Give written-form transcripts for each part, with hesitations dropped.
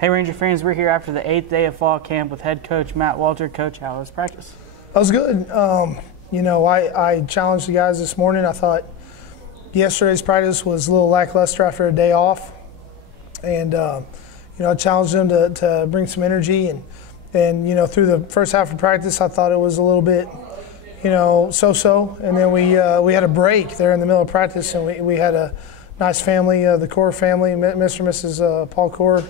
Hey, Ranger fans, we're here after the 8th day of fall camp with head coach Matt Walter. Coach, how was practice? That was good. I challenged the guys this morning. I thought yesterday's practice was a little lackluster after a day off. And, I challenged them to bring some energy. And through the first half of practice, I thought it was a little bit, so-so. And then we had a break there in the middle of practice, and we had a nice family, the Core family, Mr. and Mrs. Paul Core,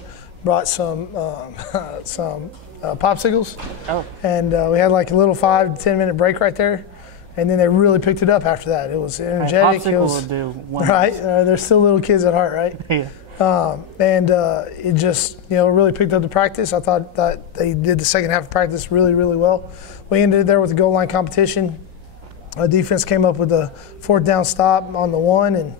brought some popsicles. Oh. And we had like a little 5 to 10 minute break right there. And then they really picked it up after that. It was energetic. Popsicle will do wonders. Right? They're still little kids at heart, right? Yeah. It just, really picked up the practice. I thought that they did the second half of practice really, really well. We ended there with a goal line competition. Our defense came up with a 4th down stop on the 1, and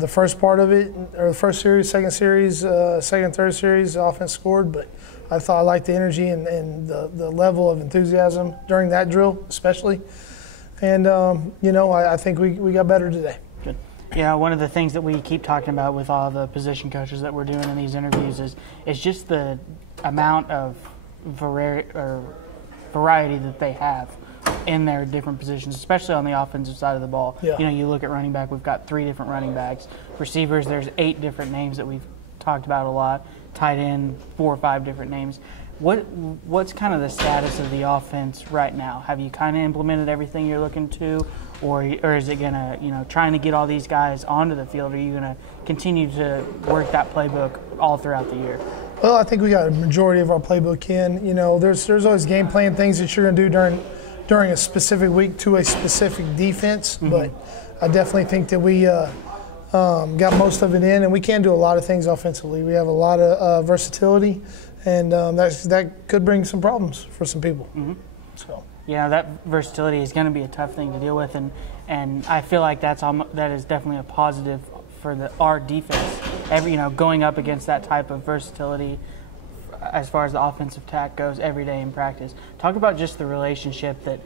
the first part of it, or the first series, second series, second, third series, the offense scored, but I thought I liked the energy and the level of enthusiasm during that drill, especially. And, I think we got better today. Good. Yeah, one of the things that we keep talking about with all the position coaches that we're doing in these interviews is just the amount of variety that they have in their different positions, especially on the offensive side of the ball. Yeah. You look at running back, we've got 3 different running backs. Receivers, there's 8 different names that we've talked about a lot. Tight end, 4 or 5 different names. What's kind of the status of the offense right now? Have you kind of implemented everything you're looking to, or is it gonna, trying to get all these guys onto the field? Or are you gonna continue to work that playbook all throughout the year? Well, I think we got a majority of our playbook in. There's always game plan things that you're gonna do during a specific week to a specific defense, Mm-hmm. but I definitely think that we got most of it in, and we can do a lot of things offensively. We have a lot of versatility, and that could bring some problems for some people. Mm-hmm. So. Yeah, that versatility is going to be a tough thing to deal with, and I feel like that is definitely a positive for our defense. Going up against that type of versatility, as far as the offensive tack goes, every day in practice. Talk about just the relationship that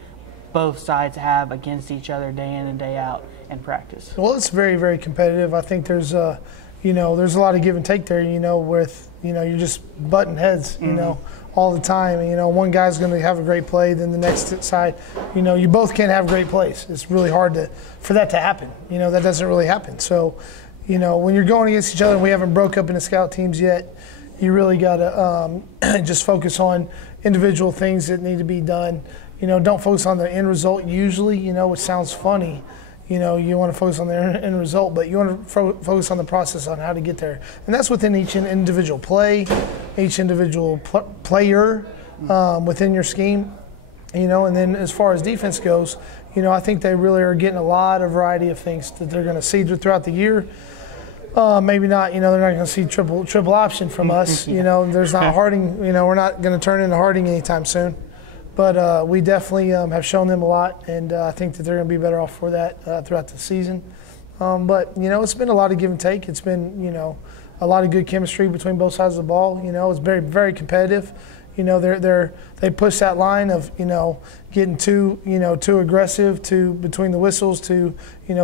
both sides have against each other day in and day out in practice. Well, it's very, very competitive. I think there's a lot of give and take there. With you're just butting heads, all the time. One guy's going to have a great play, then the next side, you both can't have great plays. It's really hard for that to happen. That doesn't really happen. So, when you're going against each other, and we haven't broke up into scout teams yet, you really got to just focus on individual things that need to be done. Don't focus on the end result usually, which sounds funny. You want to focus on the end result, but you want to focus on the process on how to get there. And that's within each individual play, each individual player within your scheme. And then as far as defense goes, I think they really are getting a lot of variety of things that they're going to see throughout the year. Maybe not, they're not going to see triple option from us. There's not Harding, we're not going to turn into Harding anytime soon. But we definitely have shown them a lot, and I think that they're going to be better off for that throughout the season. But, it's been a lot of give and take. It's been, a lot of good chemistry between both sides of the ball. It's very, very competitive. They push that line of, getting too aggressive to between the whistles to,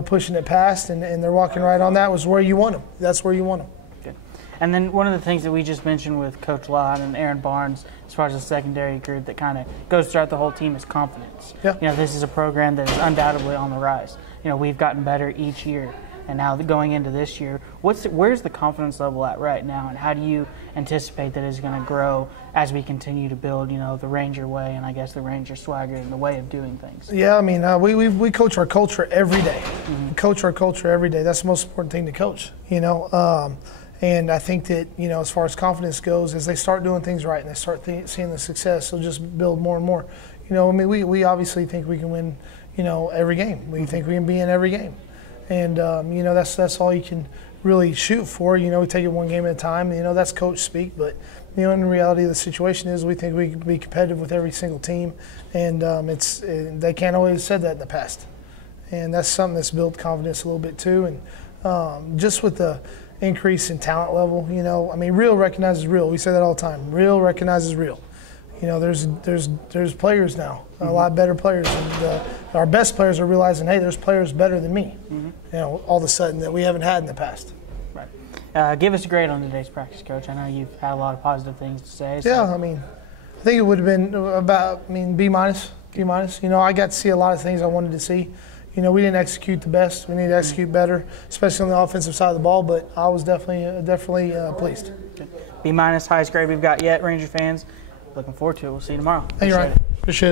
pushing it past, and they're walking right on that was where you want them. That's where you want them. Good. And then one of the things that we just mentioned with Coach Lott and Aaron Barnes, as far as the secondary group that kind of goes throughout the whole team, is confidence. Yeah. This is a program that is undoubtedly on the rise. We've gotten better each year. And now going into this year, where's the confidence level at right now, and how do you anticipate that it's going to grow as we continue to build, the Ranger way and I guess the Ranger swagger and the way of doing things? Yeah, we coach our culture every day. Mm-hmm. We coach our culture every day. That's the most important thing to coach, And I think that, as far as confidence goes, as they start doing things right and they start seeing the success, they'll just build more and more. We obviously think we can win, every game. We think we can be in every game. And, that's all you can really shoot for. We take it one game at a time. That's coach speak. But, in reality, the situation is we think we can be competitive with every single team. And they can't always have said that in the past. And that's something that's built confidence a little bit too. And just with the increase in talent level, real recognizes real. We say that all the time. Real recognizes real. There's players now, a lot better players, and our best players are realizing, hey, there's players better than me. Mm-hmm. All of a sudden that we haven't had in the past. Right. Give us a grade on today's practice, Coach. I know you've had a lot of positive things to say. So. Yeah, I mean, I think it would have been about, B minus. You know, I got to see a lot of things I wanted to see. You know, we didn't execute the best. We need to execute better, especially on the offensive side of the ball. But I was definitely pleased. Okay. B minus, highest grade we've got yet, Ranger fans. Looking forward to it. We'll see you tomorrow. Thank you, Ryan. Appreciate it.